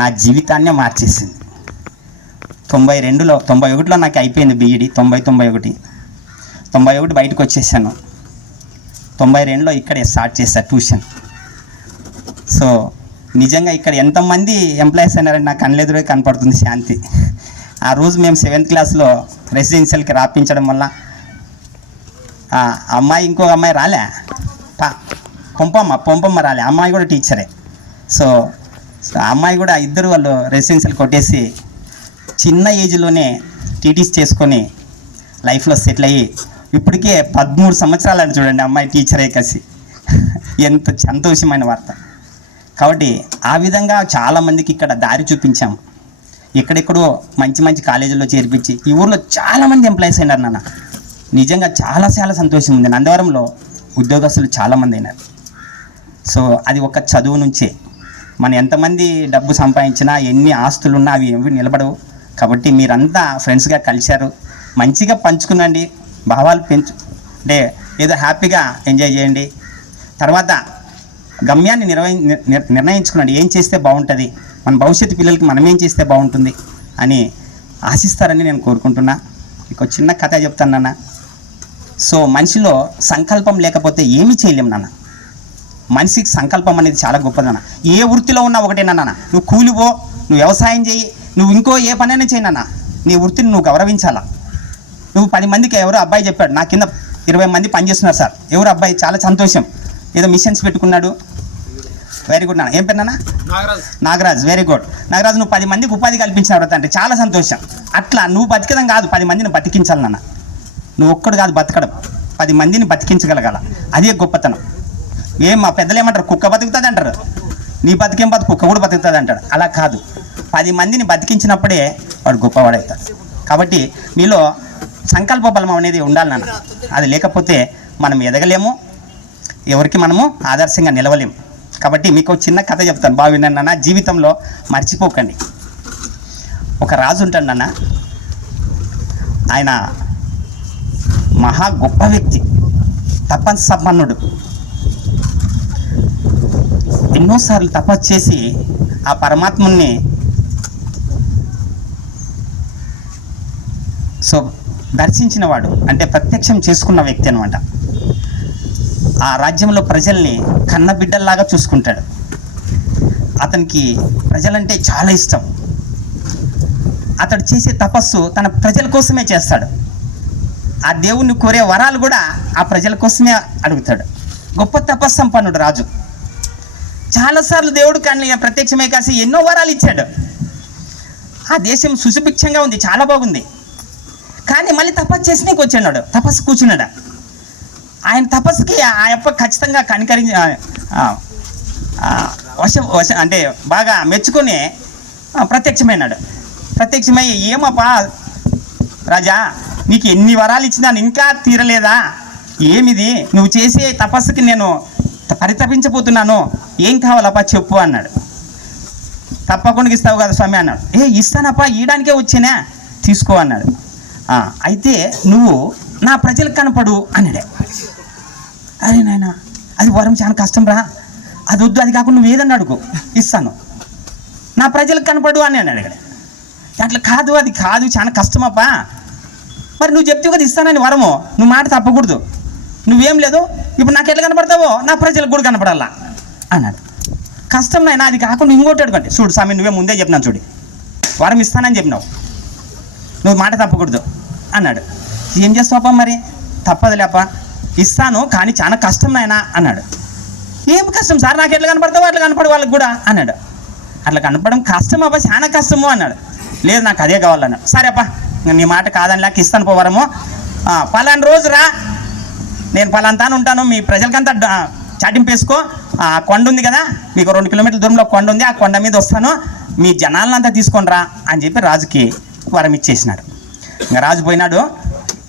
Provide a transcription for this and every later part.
నా జీవితాన్నే మార్చేసింది. 91లో నాకు అయిపోయింది బీఈడి. 91 బయటకు వచ్చేసాను. 92లో ఇక్కడే స్టార్ట్ చేశాను ట్యూషన్. సో నిజంగా ఇక్కడ ఎంతమంది ఎంప్లాయీస్ అయినారని నాకు కళ్ళెదురే కనపడుతుంది శాంతి. ఆ రోజు మేము 7th క్లాస్లో రెసిడెన్షియల్కి రాపించడం వల్ల అమ్మాయి ఇంకో అమ్మాయి రాలే, పొంపమ్మ రాలే, అమ్మాయి కూడా టీచరే. సో ఆ అమ్మాయి కూడా ఇద్దరు వాళ్ళు రెసిడెన్షియల్ కొట్టేసి చిన్న ఏజ్లోనే టీటీసీ చేసుకొని లైఫ్లో సెటిల్ అయ్యి ఇప్పటికే 13 సంవత్సరాలు చూడండి అమ్మాయి టీచరే కసి. ఎంత సంతోషమైన వార్త. కాబట్టి ఆ విధంగా చాలామందికి ఇక్కడ దారి చూపించాము. ఎక్కడెక్కడో మంచి కాలేజీల్లో చేర్పించి ఈ ఊర్లో చాలామంది ఎంప్లాయీస్ అయినారు నాన్న. నిజంగా చాలా సంతోషం ఉంది. నందవరంలో ఉద్యోగస్తులు చాలామంది అయినారు. సో అది ఒక చదువు నుంచే. మనం ఎంతమంది డబ్బు సంపాదించినా ఎన్ని ఆస్తులున్నా అవి ఏవి నిలబడవు. కాబట్టి మీరంతా ఫ్రెండ్స్గా కలిశారు, మంచిగా పంచుకునండి, భావాలు అంటే ఏదో హ్యాపీగా ఎంజాయ్ చేయండి. తర్వాత గమ్యాన్ని నిర్ణయించుకున్నాడు, ఏం చేస్తే బాగుంటుంది, మన భవిష్యత్తు పిల్లలకి మనం ఏం చేస్తే బాగుంటుంది అని ఆశిస్తారని నేను కోరుకుంటున్నా. మీకు చిన్న కథ చెప్తాను నాన్న. సో మనిషిలో సంకల్పం లేకపోతే ఏమీ చేయలేం నాన్న. మనిషికి సంకల్పం అనేది చాలా గొప్పదన్న. ఏ వృత్తిలో ఉన్నా ఒకటే నాన్న. నువ్వు కూలిపో, నువ్వు వ్యవసాయం చేయి, నువ్వు ఇంకో ఏ పనైనా చేయి నాన్న. నీ వృత్తిని నువ్వు గౌరవించాలా. నువ్వు 10 మందికి ఎవరో అబ్బాయి చెప్పాడు, నా కింద 20 మంది పనిచేస్తున్నారు సార్. ఎవరు అబ్బాయి? చాలా సంతోషం, ఏదో మిషన్స్ పెట్టుకున్నాడు. వెరీ గుడ్ నాన్న. ఏం పేరు నాన్న? నాగరాజ్. Very good Nagaraj. నువ్వు 10 మందికి ఉపాధి కల్పించినావు అంటే చాలా సంతోషం. అట్లా నువ్వు బతికడం కాదు, 10 మందిని బతికించాలి నాన్న. నువ్వు ఒక్కడు కాదు బతకడం, 10 మందిని బతికించగలగాల. అదే గొప్పతనం. మా పెద్దలు ఏమంటారు, కుక్క బతుకుతుంది అంటారు. నీ బతికేం కుక్క కూడా బతుకుతుంది అంటాడు. అలా కాదు, 10 మందిని బతికించినప్పుడే వాడు గొప్పవాడవుతాడు. కాబట్టి నీలో సంకల్ప బలం అనేది ఉండాలి నాన్న. అది లేకపోతే మనం ఎదగలేము, ఎవరికి మనము ఆదర్శంగా నిలవలేము. కాబట్టి మీకు చిన్న కథ చెప్తాను, బాగా విన్నాను నాన్న. జీవితంలో మర్చిపోకండి. ఒక రాజు ఉంటాడు నాన్న. ఆయన మహా గొప్ప వ్యక్తి, తపస్సంపన్నుడు. ఎన్నోసార్లు తపస్సు చేసి ఆ పరమాత్ముని దర్శించిన వాడు, అంటే ప్రత్యక్షం చేసుకున్న వ్యక్తి అనమాట. ఆ రాజ్యంలో ప్రజల్ని కన్న బిడ్డల్లాగా చూసుకుంటాడు. అతనికి ప్రజలంటే చాలా ఇష్టం. అతడు చేసే తపస్సు తన ప్రజల కోసమే చేస్తాడు. ఆ దేవుణ్ణి కోరే వరాలు కూడా ఆ ప్రజల కోసమే అడుగుతాడు. గొప్ప తపస్సంపన్నుడు రాజు. చాలాసార్లు దేవుడు కానీ ప్రత్యక్షమే కాసి ఎన్నో వరాలు ఇచ్చాడు. ఆ దేశం సుభిక్షంగా ఉంది, చాలా బాగుంది. కానీ మళ్ళీ తపస్సు చేసినాక వచ్చాడు, తపస్సు కూర్చున్నాడు. ఆయన తపస్సుకి ఆ యొక్క ఖచ్చితంగా కనికరించి అంటే బాగా మెచ్చుకొని ప్రత్యక్షమైనాడు. ప్రత్యక్షమై, ఏమప్పా రాజా, నీకు ఎన్ని వరాలు ఇచ్చినాను ఇంకా తీరలేదా? ఏమిది, నువ్వు చేసే తపస్సుకి నేను పరితపించబోతున్నాను, ఏం కావాలప్పా చెప్పు అన్నాడు. తప్పకుండా ఇస్తావు కదా స్వామి అన్నాడు. ఇస్తానప్పా, ఈయడానికే వచ్చినా, తీసుకో అన్నాడు. అయితే నువ్వు నా ప్రజలకు కనపడు అన్నాడే. అరే నాయన, అది వరం చాలా కష్టం రా, అది వద్దు, అది కాకుండా నువ్వు ఏదన్నా అడుగు, ఇస్తాను. నా ప్రజలకు కనపడు అని అడిగాడు. అట్లా కాదు, అది కాదు, చాలా కష్టమప్పా. మరి నువ్వు చెప్తే కదా ఇస్తానని వరము, నువ్వు మాట తప్పకూడదు. నువ్వేం లేదు, ఇప్పుడు నాకు ఎట్లా కనపడతావో నా ప్రజలకు కూడా కనపడాలా అన్నాడు. కష్టం నాయన, అది కాకుండా ఇంకోటి అడుగుంటే, చూడు స్వామి, నువ్వే ముందే చెప్పినావు, చూడు వరం ఇస్తానని చెప్పినావు, నువ్వు మాట తప్పకూడదు అన్నాడు. ఏం చేస్తావప్ప, మరి తప్పదులేప, ఇస్తాను, కానీ చాలా కష్టం నాయన అన్నాడు. ఏం కష్టం సార్, నాకు ఎట్లా కనపడతావో అట్లా కనపడు వాళ్ళకి కూడా అన్నాడు. అట్లా కనపడడం కష్టం అబ్బా, చాలా కష్టము అన్నాడు. లేదు, నాకు అదే కావాలన్నాడు. సరే అప్ప, నీ మాట కాదని లేక ఇస్తాను పోవరము, పలానా రోజు రా, నేను పలాంతాను ఉంటాను, మీ ప్రజలకంతా చాటింపు వేసుకో. ఆ కొండ ఉంది కదా, మీకు 2 కిలోమీటర్ల దూరంలో కొండ ఉంది, ఆ కొండ మీద వస్తాను, మీ జనాలంతా తీసుకొని రా అని చెప్పి రాజుకి వరం ఇచ్చేసినాడు. ఇంకా రాజు పోయినాడు,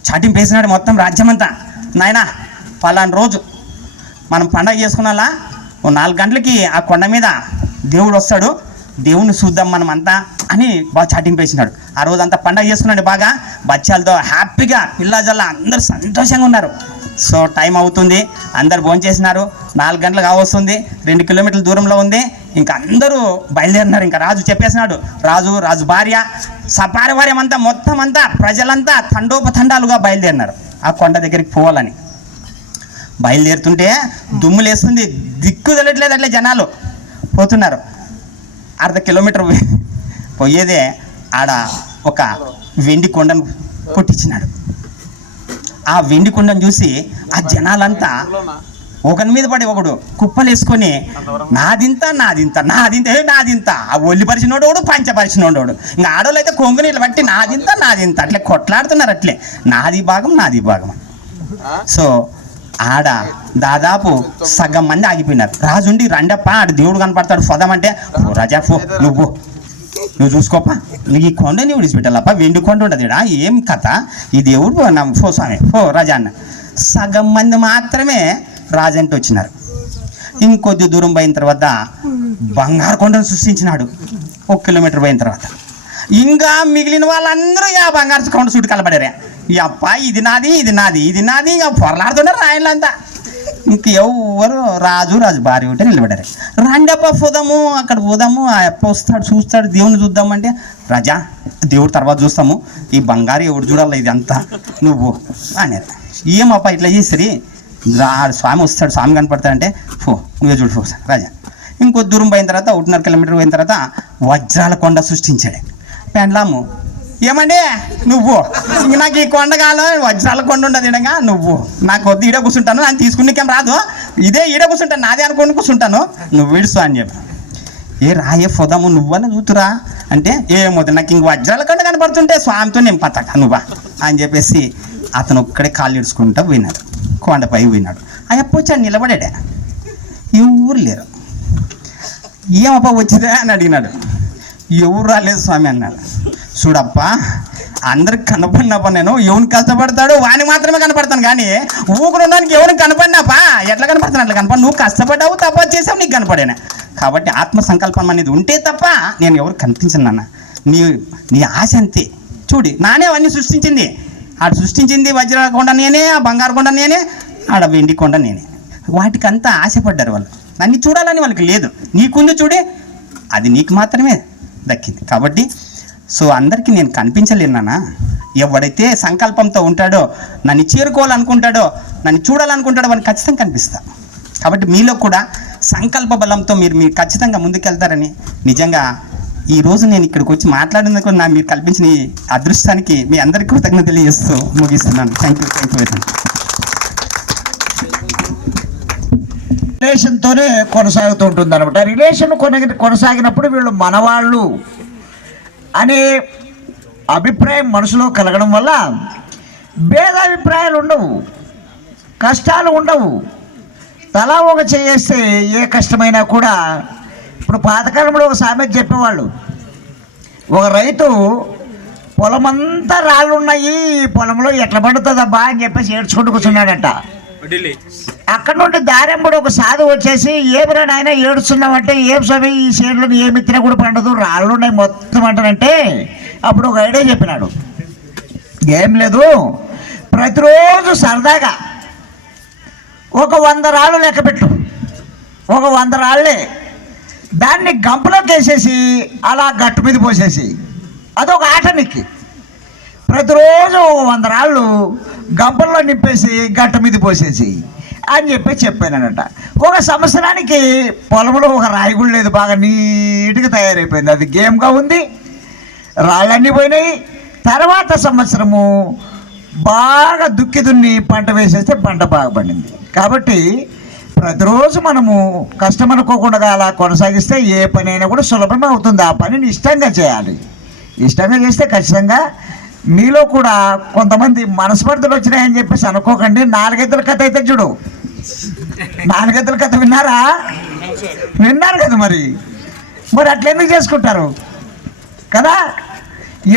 చాటింపు వేసినాడు మొత్తం రాజ్యమంతా. నాయనా, పలానా రోజు మనం పండగ చేసుకున్నాలా, 4 గంటలకి ఆ కొండ మీద దేవుడు వస్తాడు, దేవుణ్ణి చూద్దాం మనమంతా అని బాగా చాటింపు వేసినాడు. ఆ రోజు అంతా పండగ చేసుకున్నాడు, బాగా బచ్చాలతో హ్యాపీగా పిల్లాజల్లా అందరూ సంతోషంగా ఉన్నారు. సో టైం అవుతుంది, అందరు భోంచేసినారు, 4 గంటలకు వస్తుంది, 2 కిలోమీటర్ల దూరంలో ఉంది. ఇంకా అందరూ బయలుదేరినారు. ఇంకా రాజు చెప్పేసినాడు, రాజు భార్య సపారివార్యం అంతా మొత్తం అంతా ప్రజలంతా తండోపతండాలుగా బయలుదేరినారు ఆ కొండ దగ్గరికి పోవాలని. బయలుదేరుతుంటే దుమ్ములేస్తుంది, దిక్కు తెలియట్లేదు, అట్లే జనాలు పోతున్నారు. 1/2 కిలోమీటర్ పోయేదే ఆడ ఒక వెండి కొండను కొట్టించినాడు. ఆ వెండి కొండను చూసి ఆ జనాలంతా ఒకరి మీద పడి ఒకడు కుప్పలేసుకొని నాదింత ఆ ఒల్లి పరిచినోడు పంచపరిచినోడు. ఇంకా ఆడోళ్ళు అయితే కొంగు నీళ్ళు బట్టి నాదింత అట్లే కొట్లాడుతున్నారు, అట్లే నాది భాగం. సో ఆడ దాదాపు సగం మంది ఆగిపోయినారు. రాజుండి రండప్ప ఆడ దేవుడు కనపడతాడు పోదామంటే, ఓ రాజా పో, నువ్వు చూసుకోపా, నీకు ఈ కొండని విడిచిపెట్టాలప్ప, వెండి కొండ ఉండదు ఇడా, ఏం కథ ఈ దేవుడు పో స్వామి పో రాజా అన్న. సగం మంది మాత్రమే రాజంటే వచ్చినారు. ఇంకొద్ది దూరం పోయిన తర్వాత బంగారు కొండను సృష్టించినాడు. 1 కిలోమీటర్ పోయిన తర్వాత ఇంకా మిగిలిన వాళ్ళందరూ ఆ బంగారు కొండ చుట్టూ కలబడారే. ఈ అప్ప ఇది నాది ఇంకా పొరలాడుతున్నారు రాయలంతా. ఇంకెవ్వరు రాజు భార్య ఉంటే నిలబడ్డారు. రండప్ప పోదాము, అక్కడ పోదాము, ఆ అప్ప వస్తాడు చూస్తాడు, దేవుని చూద్దామంటే, రాజా దేవుడు తర్వాత చూస్తాము, ఈ బంగారు ఎవడు చూడాలి ఇది అంతా నువ్వు అనేది. ఏమప్ప ఇట్లా చేసిరి, స్వామి వస్తాడు, స్వామి కనపడతాడంటే పో నువ్వే చూడు పో రాజా. ఇంకొద్ది దూరం పోయిన తర్వాత 1.5 కిలోమీటర్ పోయిన తర్వాత వజ్రాల కొండ సృష్టించాడు. పెండ్లాము, ఏమండి నువ్వు ఇంక నాకు ఈ కొండ కాలం వజ్రాల కొండ ఉండదు ఇడగా, నువ్వు నాకు వద్దు, ఈడ కూర్చుంటాను, నన్ను తీసుకునికేం రాదు, ఇదే ఈడ కూర్చుంటాను, నాదే అనుకోని కూర్చుంటాను, నువ్వు విడుసు అని చెప్పి. ఏ రాయే పోదాము నువ్వన్నా చూతురా అంటే, ఏమవుతుంది నాకు ఇంక వజ్రాల కొండ కనపడుతుంటే స్వామితో నేను పతక నువ్వా అని చెప్పేసి అతను ఒక్కడే కాళ్ళు ఇడుచుకుంటా పోయినాడు. కొండపై పోయినాడు. అయ్యప్ప వచ్చాడు, నిలబడాడే, ఎవరు లేరు. ఏమప్ప వచ్చిందే అని అడిగినాడు. ఎవరు రాలేదు స్వామి అన్నాడు. చూడప్ప అందరికి కనపడినప్ప, నేను ఎవరిని కష్టపడతాడు వానికి మాత్రమే కనపడతాను, కానీ ఊకుడున్నానికి ఎవరికి కనపడినాపా, ఎట్లా కనపడతాను అట్లా కనపడి, నువ్వు కష్టపడ్డావు తప్ప చేసావు నీకు కనపడాను. కాబట్టి ఆత్మ సంకల్పం అనేది ఉంటే తప్ప నేను ఎవరు కనిపించను నాన్న. నీ ఆశ అంతే. చూడు నానే అవన్నీ సృష్టించింది, ఆడ సృష్టించింది వజ్రాల కొండ నేనే, ఆ బంగారు కొండ నేనే, ఆడ వెండి కొండ నేనే. వాటికంతా ఆశపడ్డారు వాళ్ళు, నన్ను చూడాలని వాళ్ళకి లేదు. నీకుంది చూడే, అది నీకు మాత్రమే దక్కింది. కాబట్టి సో అందరికీ నేను కనిపించలేను నాన్న. ఎవడైతే సంకల్పంతో ఉంటాడో, నన్ను చేరుకోవాలనుకుంటాడో, నన్ను చూడాలనుకుంటాడో వాడిని ఖచ్చితంగా కనిపిస్తా. కాబట్టి మీలో కూడా సంకల్ప బలంతో మీరు ఖచ్చితంగా ముందుకెళ్తారని నిజంగా ఈరోజు నేను ఇక్కడికి వచ్చి మాట్లాడినందుకు మీరు కల్పించిన ఈ అదృష్టానికి మీ అందరికీ కృతజ్ఞతలు తెలియజేస్తూ ముగిస్తున్నాను. Thank you very much. రిలేషన్తోనే కొనసాగుతూ ఉంటుంది అనమాట. రిలేషన్ కొనసాగినప్పుడు వీళ్ళు మనవాళ్ళు అనే అభిప్రాయం మనసులో కలగడం వల్ల భేదాభిప్రాయాలు ఉండవు, కష్టాలు ఉండవు. తలా ఒక చేస్తే ఏ కష్టమైనా కూడా. ఇప్పుడు పాతకాలంలో ఒక సామెత చెప్పేవాళ్ళు, ఒక రైతు పొలమంతా రాళ్ళు ఉన్నాయి, పొలంలో ఎట్లా పండుతుందబ్బా అని చెప్పేసి ఏడ్చుకుంటూ కూర్చున్నాడట. అక్కడ నుండి దారెంబడి ఒక సాధు వచ్చేసి, ఏమిరా నాయన ఏడుస్తున్నామంటే, ఏం స్వామి ఈ చేనులో ఏమి ఎత్తినా కూడా పండదు, రాళ్ళు ఉన్నాయి మొత్తం అంటానంటే, అప్పుడు ఒక ఐడియా చెప్పినాడు. ఏం లేదు, ప్రతిరోజు సరదాగా ఒక 100 రాళ్ళు లెక్క పెట్టు, ఒక 100 రాళ్ళే దాన్ని గంపలోకి వేసేసి అలా గట్టు మీద పోసేసి, అదొక ఆట నీకు. ప్రతిరోజు 100 రాళ్ళు గంపల్లో నింపేసి గట్టు మీద పోసేసి అని చెప్పానట. ఒక సంవత్సరానికి పొలంలో ఒక రాయి కూడా లేదు, బాగా నీట్గా తయారైపోయింది, అది గేమ్గా ఉంది, రాళ్ళన్నీ పోయినాయి. తర్వాత సంవత్సరము బాగా దున్ని పంట వేసేస్తే పంట బాగా పండింది. కాబట్టి ప్రతిరోజు మనము కష్టం అనుకోకుండా అలా కొనసాగిస్తే ఏ పని అయినా కూడా సులభమే అవుతుంది. ఆ పనిని ఇష్టంగా చేయాలి. ఇష్టంగా చేస్తే ఖచ్చితంగా మీలో కూడా కొంతమంది మనస్పర్ధలు వచ్చినాయని చెప్పేసి అనుకోకండి. 4 ఎద్దుల కథ అయితే చూడు, 4 ఎద్దుల కథ విన్నారు కదా, మరి అట్లెందుకు చేసుకుంటారు కదా?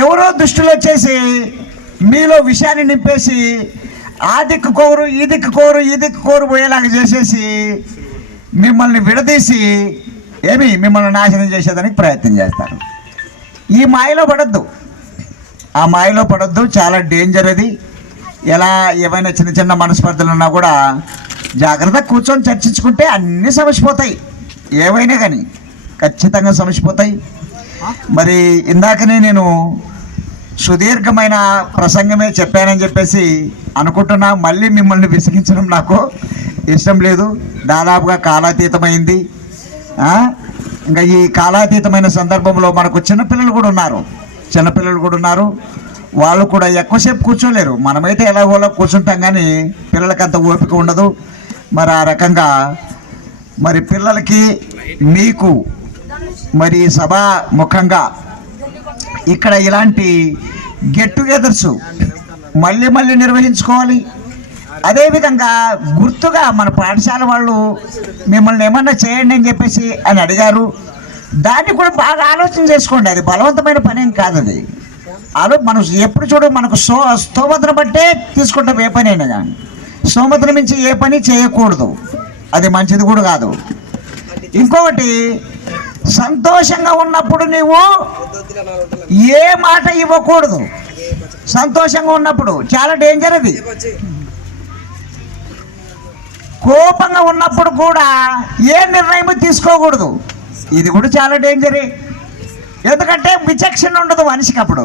ఎవరో దుష్టులు వచ్చేసి మీలో విషయాన్ని నింపేసి ఆ దిక్కుకోరు ఈ దిక్కుకోరు పోయేలాగా చేసేసి మిమ్మల్ని విడదీసి మిమ్మల్ని నాశనం చేసేదానికి ప్రయత్నం చేస్తారు. ఈ మాయలో పడద్దు, ఆ మాయలో పడద్దు, చాలా డేంజర్ అది. ఎలా ఏమైనా చిన్న చిన్న మనస్పర్ధలు ఉన్నా కూడా జాగ్రత్తగా కూర్చొని చర్చించుకుంటే అన్నీ సమసిపోతాయి. ఏవైనా కానీ ఖచ్చితంగా సమసిపోతాయి. మరి ఇందాకనే నేను సుదీర్ఘమైన ప్రసంగమే చెప్పానని చెప్పేసి అనుకుంటున్నా. మళ్ళీ మిమ్మల్ని విసిగించడం నాకు ఇష్టం లేదు. దాదాపుగా కాలాతీతమైంది. ఇంకా ఈ కాలాతీతమైన సందర్భంలో మనకు చిన్నపిల్లలు కూడా ఉన్నారు. వాళ్ళు కూడా ఎక్కువసేపు కూర్చోలేరు. మనమైతే ఎలాగోలా కూర్చుంటాం, కానీ పిల్లలకంత ఓపిక ఉండదు. మరి ఆ రకంగా మరి పిల్లలకి మీకు మరి సభా ముఖంగా ఇక్కడ ఇలాంటి గెట్ టుగెదర్స్ మళ్ళీ నిర్వహించుకోవాలి. అదేవిధంగా గుర్తుగా మన పాఠశాల వాళ్ళు మిమ్మల్ని ఏమన్నా చేయండి అని చెప్పేసి అని అడిగారు. దాన్ని కూడా బాగా ఆలోచన చేసుకోండి. అది బలవంతమైన పని ఏం కాదు. అది మనం ఎప్పుడు చూడు మనకు స్తోమతను బట్టే తీసుకుంటాం ఏ పని అయినా కానీ. స్తోమతను మించి ఏ పని చేయకూడదు. అది మంచిది కూడా కాదు. ఇంకొకటి, సంతోషంగా ఉన్నప్పుడు నీవు ఏ మాట ఇవ్వకూడదు. సంతోషంగా ఉన్నప్పుడు చాలా డేంజర్ అది. కోపంగా ఉన్నప్పుడు కూడా ఏ నిర్ణయం తీసుకోకూడదు. ఇది కూడా చాలా డేంజరే. ఎందుకంటే విచక్షణ ఉండదు మనిషికి. అప్పుడు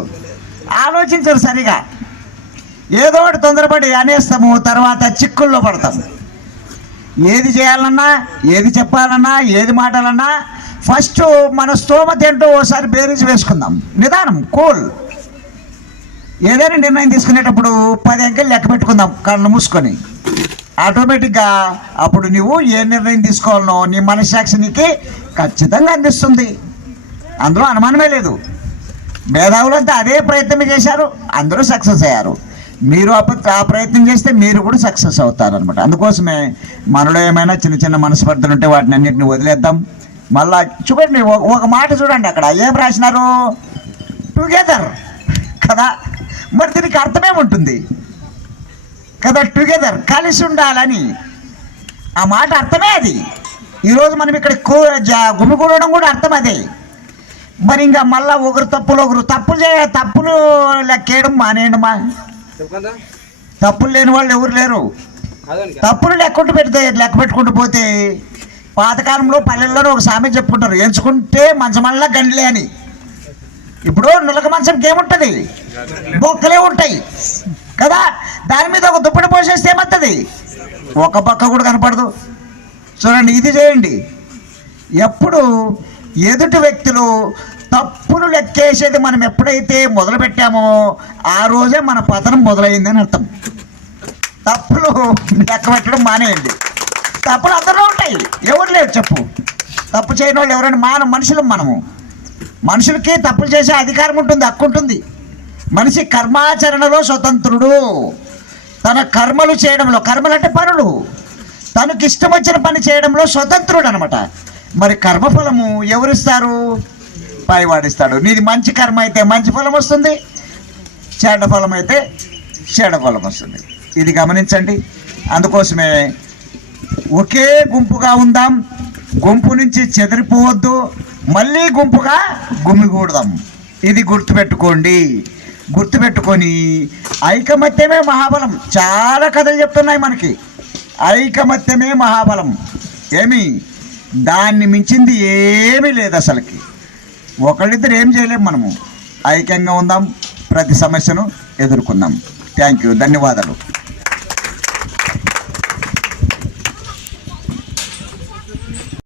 ఆలోచించరు సరిగా. ఏదో ఒకటి తొందరపడి అనేస్తాము, తర్వాత చిక్కుల్లో పడతాము. ఏది చేయాలన్నా, ఏది చెప్పాలన్నా, ఏది మాట్లాడాలన్నా ఫస్ట్ మన స్తోమత ఏంటో ఓసారి బేరీజ్ వేసుకుందాం. నిదానం, కూల్. ఏదైనా నిర్ణయం తీసుకునేటప్పుడు 10 అంకెలు లెక్క పెట్టుకుందాం కళ్ళు మూసుకొని. ఆటోమేటిక్గా అప్పుడు నువ్వు ఏ నిర్ణయం తీసుకోవాలనో నీ మనస్సాక్షి నీకు ఖచ్చితంగా అందిస్తుంది. అందులో అనుమానమే లేదు. మేధావులంతా అదే ప్రయత్నం చేశారు, అందరూ సక్సెస్ అయ్యారు. మీరు ఆ ప్రయత్నం చేస్తే మీరు కూడా సక్సెస్ అవుతారు అనమాట. అందుకోసమే మనలో ఏమైనా చిన్న చిన్న మనస్పర్ధలు ఉంటే వాటిని అన్నింటిని వదిలేద్దాం. మళ్ళా చూడండి, ఒక మాట చూడండి, అక్కడ ఏం రాసినారు? టుగెదర్ కదా. మరి దీనికి అర్థమేముంటుంది కదా? టుగెదర్, కలిసి ఉండాలని. ఆ మాట అర్థమే అది. ఈరోజు మనం ఇక్కడ గుమికూడడం కూడా అర్థం అదే. మరి ఇంకా మళ్ళా ఒకరు తప్పులు లెక్కేయడం మానేయడమా? తప్పులు లేని వాళ్ళు ఎవరు లేరు. తప్పులు లెక్క పెట్టుకుంటూ పోతే పాతకాలంలో పల్లెల్లోనే ఒక సామెత చెప్పుకుంటారు, ఎంచుకుంటే మంచమల్లా గండ్లే అని. ఇప్పుడు నులక మంచంకి ఏముంటుంది? బొక్కలే ఉంటాయి కదా. దాని మీద ఒక దుప్పటి పోసేస్తే ఏమవుతుంది? ఒక పక్క కూడా కనపడదు. చూడండి, ఇది చేయండి. ఎప్పుడు ఎదుటి వ్యక్తులు తప్పులు లెక్కేసేది మనం ఎప్పుడైతే మొదలు పెట్టామో ఆ రోజే మన పతనం మొదలైందని అర్థం. తప్పులు లెక్క పెట్టడం మానేయండి. తప్పులు అందరూ ఉంటాయి, ఎవరు లేరు చెప్పు. తప్పు చేయని వాళ్ళు ఎవరైనా మనము మనుషులకి తప్పులు చేసే అధికారం ఉంటుంది, హక్కు ఉంటుంది. మనిషి కర్మాచరణలో స్వతంత్రుడు. తన కర్మలు చేయడంలో, కర్మలు అంటే పనులు, తనకి ఇష్టం వచ్చిన పని చేయడంలో స్వతంత్రుడు అనమాట. మరి కర్మఫలము ఎవరిస్తారు? పైవాడిస్తాడు. నీది మంచి కర్మ అయితే మంచి ఫలం వస్తుంది, చెడ్డ ఫలం అయితే చెడ్డ ఫలం వస్తుంది. ఇది గమనించండి. అందుకోసమే ఒకే గుంపుగా ఉందాం, గుంపు నుంచి చెదిరిపోవద్దు, మళ్ళీ గుంపుగా గుమిగూడదాం. ఇది గుర్తుపెట్టుకొని ఐకమత్యమే మహాబలం. చాలా కథలు చెప్తున్నాయి మనకి. ఐకమత్యమే మహాబలం. దాన్ని మించింది ఏమీ లేదు అసలుకి. ఒకళ్ళిద్దరు ఏం చేయలేము. మనము ఐక్యంగా ఉందాం, ప్రతి సమస్యను ఎదుర్కొందాం. థ్యాంక్ యూ, ధన్యవాదాలు.